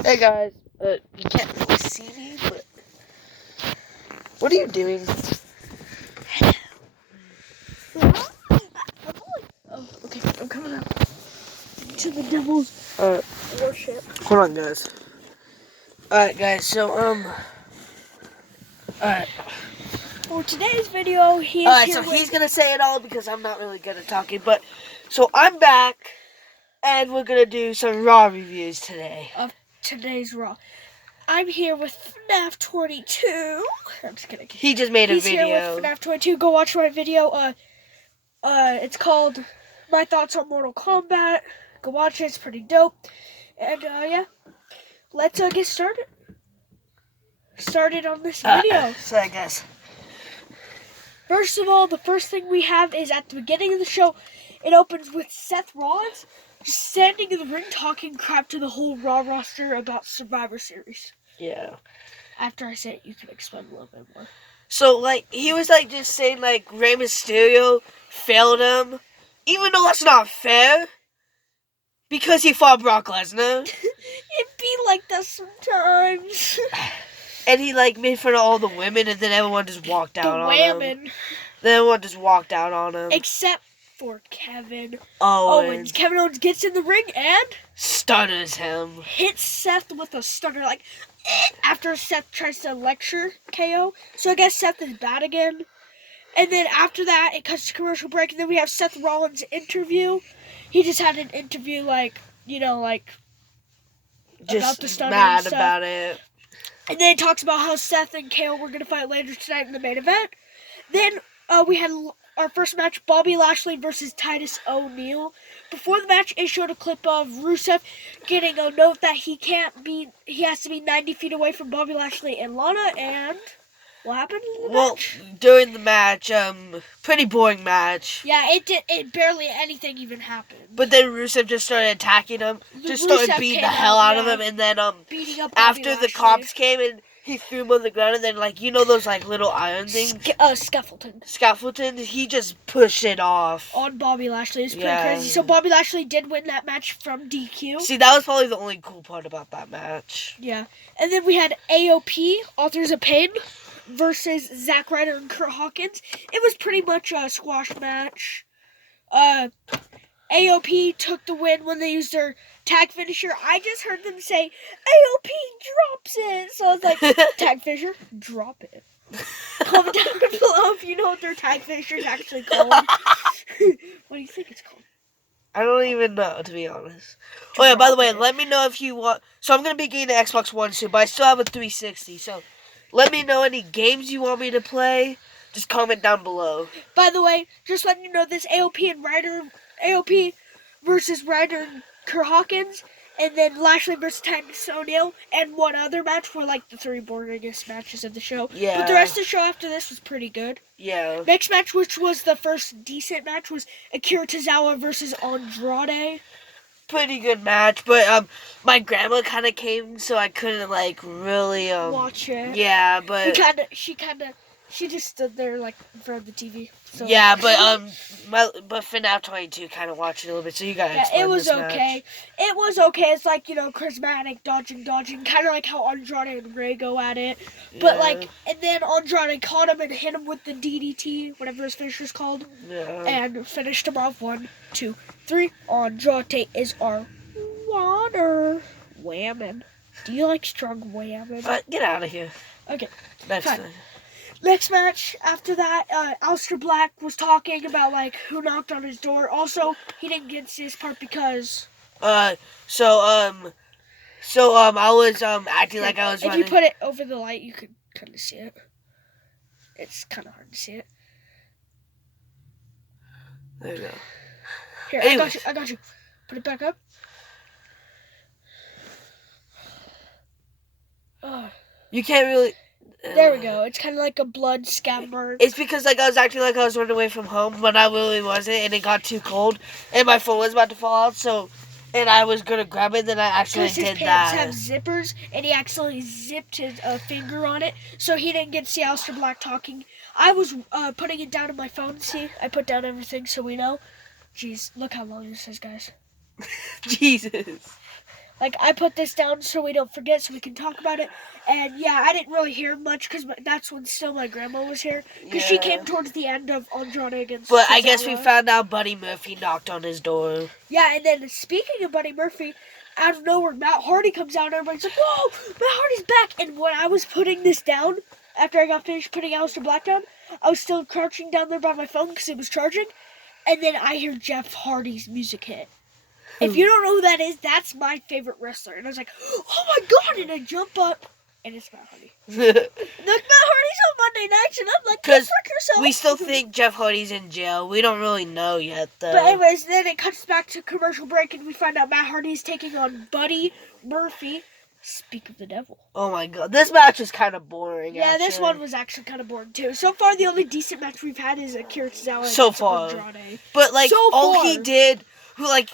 Hey guys, you can't really see me, but what are you doing? Oh, okay, I'm coming up to the devil's worship. Hold on, guys. Alright, guys, so, alright. For today's video, He's gonna say it all because I'm not really good at talking, but, so I'm back, and we're gonna do some Raw reviews today. Of today's Raw. I'm here with FNAF 22. I'm just kidding. He just made a He's video. here with FNAF 22. Go watch my video. It's called My Thoughts on Mortal Kombat. Go watch it. It's pretty dope. And, yeah. Let's, get started. Started on this video. So I guess. First of all, the first thing we have is at the beginning of the show, it opens with Seth Rollins just standing in the ring talking crap to the whole Raw roster about Survivor Series. Yeah. After I say it, you can explain a little bit more. So, like, he was, like, just saying, like, Rey Mysterio failed him, even though that's not fair, because he fought Brock Lesnar. It be like that sometimes. And he, like, made fun of all the women, and then everyone just walked out on him. Women. Then everyone just walked out on him. Except for Kevin Owens. Kevin Owens gets in the ring and Stunners him. hits Seth with a stunner, like, after Seth tries to lecture KO. So I guess Seth is bad again. And then after that, it cuts to commercial break, and then we have Seth Rollins' interview. He just had an interview, like, about the Just stunner mad and stuff. about it. And then it talks about how Seth and KO were going to fight later tonight in the main event. Then we had our first match, Bobby Lashley versus Titus O'Neil. Before the match, it showed a clip of Rusev getting a note that he has to be 90 feet away from Bobby Lashley and Lana, and what happened in the match? During the match, pretty boring match. Yeah, it barely anything even happened. But then Rusev just started attacking him, just started Rusev beating came the hell out of yeah. him, and then, Beating up Bobby after the Lashley. cops came and he threw him on the ground, and then, like, you know those, like, little iron things? Scaffolding, he just pushed it off. On Bobby Lashley. It's pretty crazy. So Bobby Lashley did win that match from DQ. See, that was probably the only cool part about that match. Yeah. And then we had AOP, Authors of Pain, versus Zack Ryder and Kurt Hawkins. It was pretty much a squash match. AOP took the win when they used their tag finisher. I just heard them say, AOP drops it. So I was like, tag finisher, drop it. Comment down below if you know what their tag finisher is actually called. What do you think it's called? I don't even know, to be honest. Oh yeah, by the way, let me know if you want... So I'm going to be getting an Xbox One soon, but I still have a 360, so let me know any games you want me to play. Just comment down below. By the way, just letting you know, this AOP versus Ryder and Kurt Hawkins, and then Lashley versus Titus O'Neil, and one other match were like the three boringest matches of the show. Yeah. But the rest of the show after this was pretty good. Yeah. Next match, which was the first decent match, was Akira Tozawa versus Andrade. Pretty good match, but my grandma kind of came, so I couldn't like really watch it. Yeah, but she just stood there like in front of the TV. So. Yeah, but FNAF 22 kind of watched it a little bit, so you gotta explain it was this okay. match. It was okay. It's like, charismatic, dodging, kind of like how Andrade and Rey go at it. But and then Andrade caught him and hit him with the DDT, whatever his finisher's called, and finished him off 1, 2, 3. Andrade is our water. Whammon. Do you like strong whammon? But get out of here. Okay. Next fine. time. Next match, after that, Aleister Black was talking about, like, who knocked on his door. Also, he didn't get to see this part because... I was, acting like I was running. If you put it over the light, you could kind of see it. It's kind of hard to see it. There you go. Here, Anyways. I got you. Put it back up. You can't really... There we go. It's kind of like a blood scab mark. It's because, like, I was acting like I was running away from home, but I really wasn't, and it got too cold, and my phone was about to fall out, and I was going to grab it, then I actually did that. Because his pants have zippers, and he accidentally zipped his finger on it, so he didn't get to see Aleister Black talking. I was putting it down on my phone. See, I put down everything so we know. Jeez, look how long this is, guys. Jesus. Like, I put this down so we don't forget, so we can talk about it. And, yeah, I didn't really hear much because that's when still my grandma was here. Because she came towards the end of Andrade against But I Tozawa. guess we found out Buddy Murphy knocked on his door. Yeah, and then speaking of Buddy Murphy, out of nowhere, Matt Hardy comes out and everybody's like, whoa, Matt Hardy's back. And when I was putting this down, after I got finished putting Aleister Black down, I was still crouching down there by my phone because it was charging. And then I hear Jeff Hardy's music hit. If you don't know who that is, that's my favorite wrestler. And I was like, oh my god, and I jump up, and it's Matt Hardy. Look, Matt Hardy's on Monday nights, and I'm like, go frick yourself. We still think Jeff Hardy's in jail. We don't really know yet, though. But anyways, then it cuts back to commercial break, and we find out Matt Hardy's taking on Buddy Murphy. Speak of the devil. Oh my god, this match is kind of boring. Yeah, this one was actually kind of boring too. So far, the only decent match we've had is Akira Tozawa. So far. Andrade. But like, So all far. he did, Matt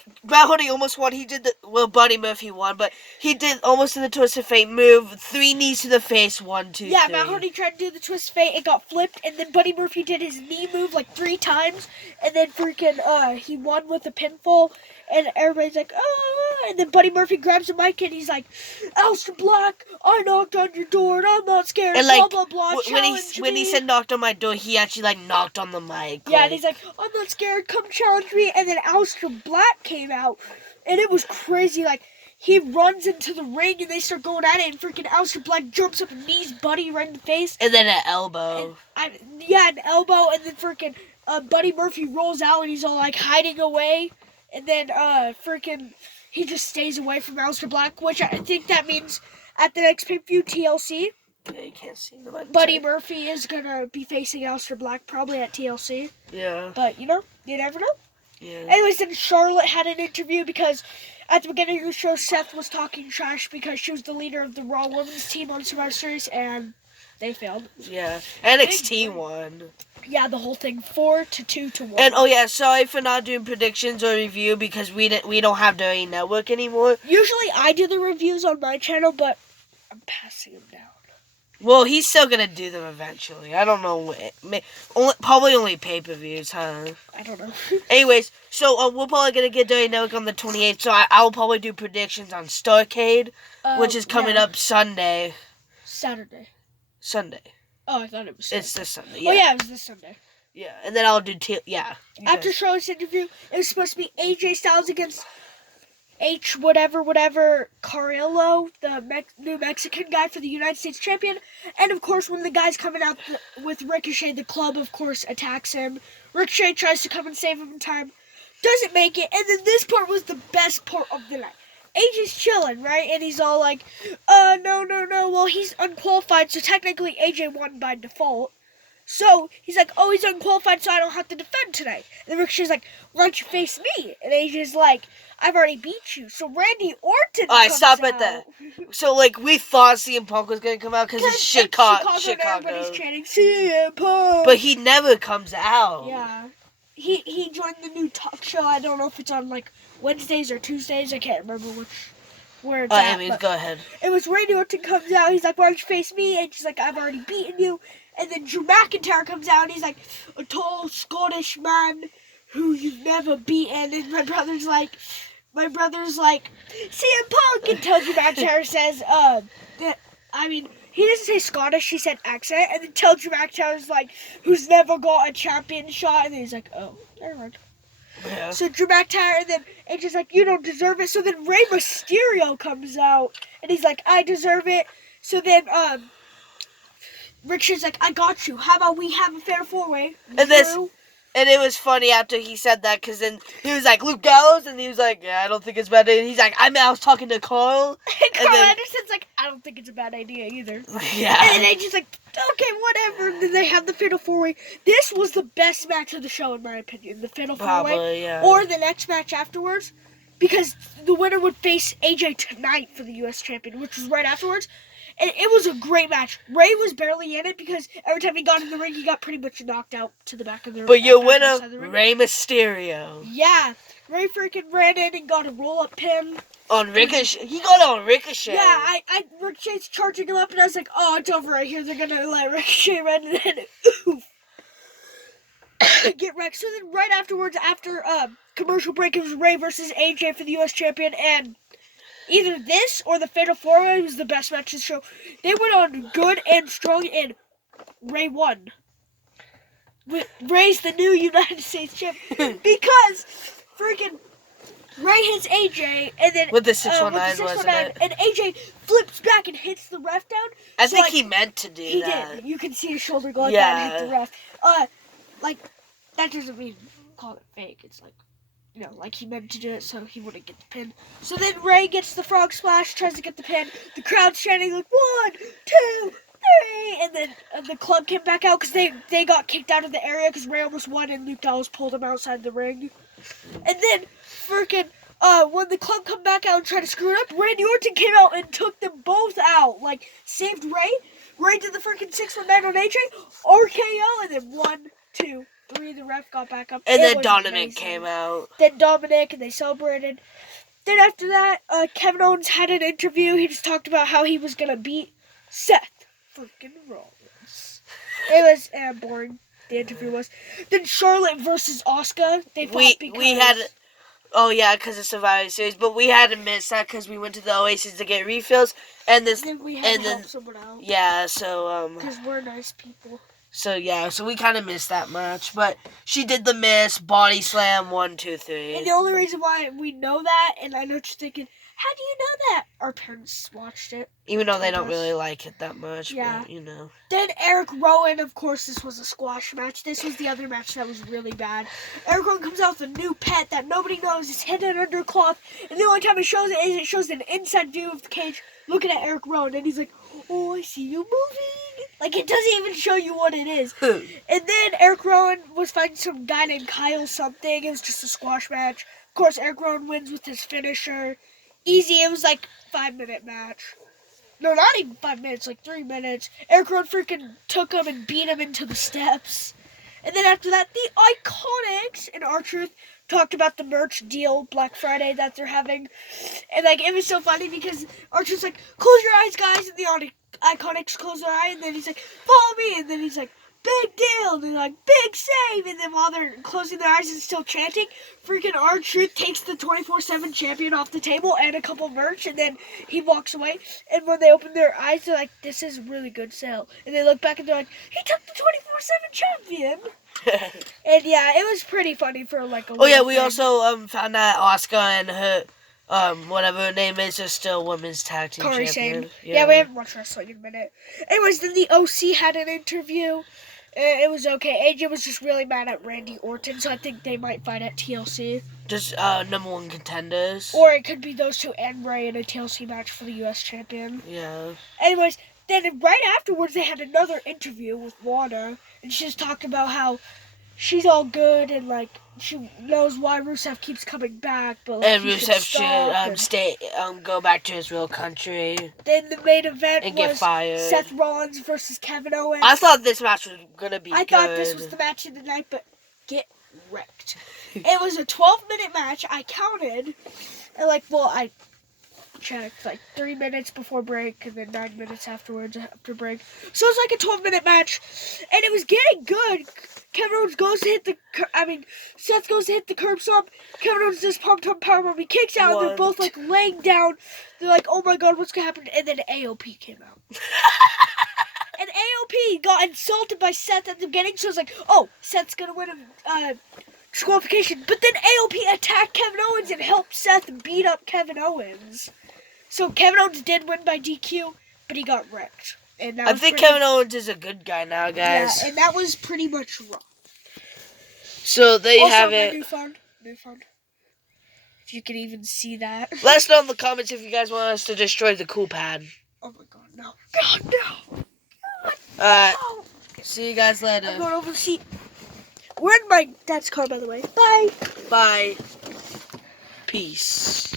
Hardy almost won. He did Buddy Murphy won, but he did almost the Twist of Fate move. 3 knees to the face, 1, 2, Yeah, 3. Matt Hardy tried to do the Twist of Fate. It got flipped, and then Buddy Murphy did his knee move like 3 times, and then freaking he won with a pinfall. And everybody's like, oh, and then Buddy Murphy grabs the mic and he's like, Aleister Black, I knocked on your door and I'm not scared. And blah like, blah blah. when he said knocked on my door, he actually like knocked on the mic. Yeah, and he's like, I'm not scared, come challenge me. And then Aleister Black came out, and it was crazy. Like, he runs into the ring, and they start going at it, and freaking Aleister Black jumps up and knees Buddy right in the face. And then an elbow. An elbow, and then freaking Buddy Murphy rolls out, and he's all, like, hiding away. And then freaking he just stays away from Aleister Black, which I think that means at the next pay-per-view, TLC, Yeah, you can't see the Buddy Murphy is going to be facing Aleister Black, probably at TLC. Yeah. But, you know, you never know. Yeah. Anyways, then Charlotte had an interview because at the beginning of the show, Seth was talking trash because she was the leader of the Raw Women's team on Survivor Series, and they failed. Yeah. NXT won. Yeah, the whole thing, 4-2 to 1. And oh yeah, sorry for not doing predictions or review because we don't have Dirty Network anymore. Usually I do the reviews on my channel, but I'm passing them down. Well, he's still gonna do them eventually. I don't know. Probably only pay-per-views, huh? I don't know. Anyways, so we're probably gonna get Dirty Network on the 28th. So I'll probably do predictions on Starrcade, which is coming up Sunday. Sunday. Oh, I thought it was Sunday. It's this Sunday. Yeah. Oh yeah, it was this Sunday. Yeah, and then I'll do After Charlotte's interview, it was supposed to be AJ Styles against whatever Carrillo, the New Mexican guy for the United States champion. And of course, when the guy's coming out with Ricochet, the club, of course, attacks him. Ricochet tries to come and save him in time. Doesn't make it. And then this part was the best part of the night. AJ's chilling, right? And he's all like, no. Well, he's unqualified, so technically AJ won by default. So he's like, oh, he's unqualified, so I don't have to defend tonight. And then Ricochet's like, why don't you face me? And AJ's like, I've already beat you. So Randy Orton Alright, stop out. at that. So, like, we thought CM Punk was going to come out because it's Chicago. And everybody's chanting, CM Punk. But he never comes out. Yeah. He joined the new talk show. I don't know if it's on, like, Wednesdays or Tuesdays. I can't remember where it's at. Anyways, go ahead. It was Randy Orton comes out. He's like, why don't you face me? And she's like, I've already beaten you. And then Drew McIntyre comes out. And he's like, a tall Scottish man who you've never beaten. And my brother's like, CM Punk. Until Drew McIntyre says, he doesn't say Scottish, he said accent. And then till Drew McIntyre's like, who's never got a champion shot. And then he's like, oh, never mind. Yeah. So Drew McIntyre, and then AJ's like, you don't deserve it. So then Rey Mysterio comes out, and he's like, I deserve it. So then, Ricochet's like, I got you. How about we have a fair four-way? And it was funny after he said that, because then he was like, Luke Gallows, and he was like, yeah, I don't think it's a bad idea. And he's like, I was talking to Carl. And Carl Anderson's like, I don't think it's a bad idea either. Yeah. And then AJ's like, okay, whatever. And then they have the Fatal 4-Way. This was the best match of the show, in my opinion. The Fatal 4-Way. Yeah. Or the next match afterwards. Because the winner would face AJ tonight for the U.S. champion, which was right afterwards. And it was a great match. Rey was barely in it because every time he got in the ring, he got pretty much knocked out to the back of the ring. But your winner, Rey Mysterio. Yeah. Rey freaking ran in and got a roll-up pin. On Ricochet? He got on Ricochet. Yeah, Ricochet's charging him up, and I was like, oh, it's over right here. They're going to let Ricochet run and then oof. Get wrecked. So then right afterwards, after commercial break, it was Rey versus AJ for the U.S. champion, and either this or the Fatal 4-Way was the best match of the show. They went on good and strong, and Ray won. Ray's the new United States champion because freaking Ray hits AJ, and then with the 619, wasn't it? And AJ flips back and hits the ref down. I think he meant to do that. He did. You can see his shoulder go like that and hit the ref. Like that doesn't mean call it fake. It's like, you know, like he meant to do it so he wouldn't get the pin. So then Ray gets the frog splash, tries to get the pin. The crowd's chanting like 1, 2, 3, and then the club came back out because they got kicked out of the area because Ray almost won and Luke Dallas pulled him outside the ring. And then freaking when the club come back out and try to screw it up, Randy Orton came out and took them both out. Like, saved Ray. Ray did the freaking 619 on AJ, RKO, and then 1, 2, 3, the ref got back up. And then Dominic came out. Then Dominic, and they celebrated. Then after that, Kevin Owens had an interview. He just talked about how he was going to beat Seth freaking Rollins. It was boring. The interview was. Then Charlotte versus Asuka. They fought Oh, yeah, because of Survivor Series. But we had to miss that because we went to the Oasis to get refills. And then we had to help someone out. Yeah, so, because we're nice people. So, yeah, so we kind of missed that match. But she did the miss, body slam, 1, 2, 3. And the only reason why we know that, and I know what you're thinking, how do you know that? Our parents watched it. Even though they don't really like it that much, yeah. But, you know. Then Eric Rowan, of course, this was a squash match. This was the other match that was really bad. Eric Rowan comes out with a new pet that nobody knows. It's hidden under cloth. And the only time it shows it is it shows an inside view of the cage looking at Eric Rowan. And he's like, oh, I see you moving. Like, it doesn't even show you what it is. And then Eric Rowan was fighting some guy named Kyle something. It was just a squash match. Of course, Eric Rowan wins with his finisher. Easy. It was like 5-minute match. No, not even 5 minutes, like 3 minutes. Eric Rowan freaking took him and beat him into the steps. And then after that, the Iconics and R-Truth talked about the merch deal Black Friday that they're having. And like, it was so funny because R-Truth's like, close your eyes, guys. And the Iconics close their eye. And then he's like, follow me. And then he's like, big deal. And they're like, big save. And then while they're closing their eyes and still chanting, freaking R-Truth takes the 24/7 champion off the table and a couple merch. And then he walks away. And when they open their eyes, they're like, this is a really good sale. And they look back and they're like, he took the 24/7 champion. And yeah, it was pretty funny for like a Oh yeah, we also found out Asuka and her whatever her name is still women's tag team Corey champion. Sane. Yeah, we haven't watched wrestling in a minute. Anyways, then the OC had an interview. It was okay. AJ was just really mad at Randy Orton, so I think they might fight at TLC. Just #1 contenders. Or it could be those two and Ray in a TLC match for the U.S. champion. Yeah. Anyways, then right afterwards they had another interview with Lana, and she just talked about how she's all good and like she knows why Rusev keeps coming back, but like, and Rusev should go back to his real country. Then the main event and was get fired. Seth Rollins versus Kevin Owens. I thought this match was gonna be good. I thought this was the match of the night, but get wrecked. It was a 12-minute match. I counted, and I checked like 3 minutes before break and then 9 minutes afterwards after break. So it was like a 12-minute match, and it was getting good. Kevin Owens goes to hit Seth goes to hit the curb stomp. Kevin Owens does pump powerbomb. He kicks out, and they're both like laying down. They're like, oh my god, what's gonna happen? And then AOP came out. And AOP got insulted by Seth at the beginning, so it's like, oh, Seth's gonna win a disqualification. But then AOP attacked Kevin Owens and helped Seth beat up Kevin Owens. So Kevin Owens did win by DQ, but he got wrecked. And I think Kevin Owens is a good guy now, guys. Yeah, and that was pretty much wrong. So there you have it. Also, new phone. If you can even see that. Let us know in the comments if you guys want us to destroy the cool pad. Oh my god, no. God, no. Alright. See you guys later. I'm going over the seat. We're in my dad's car, by the way. Bye. Bye. Peace.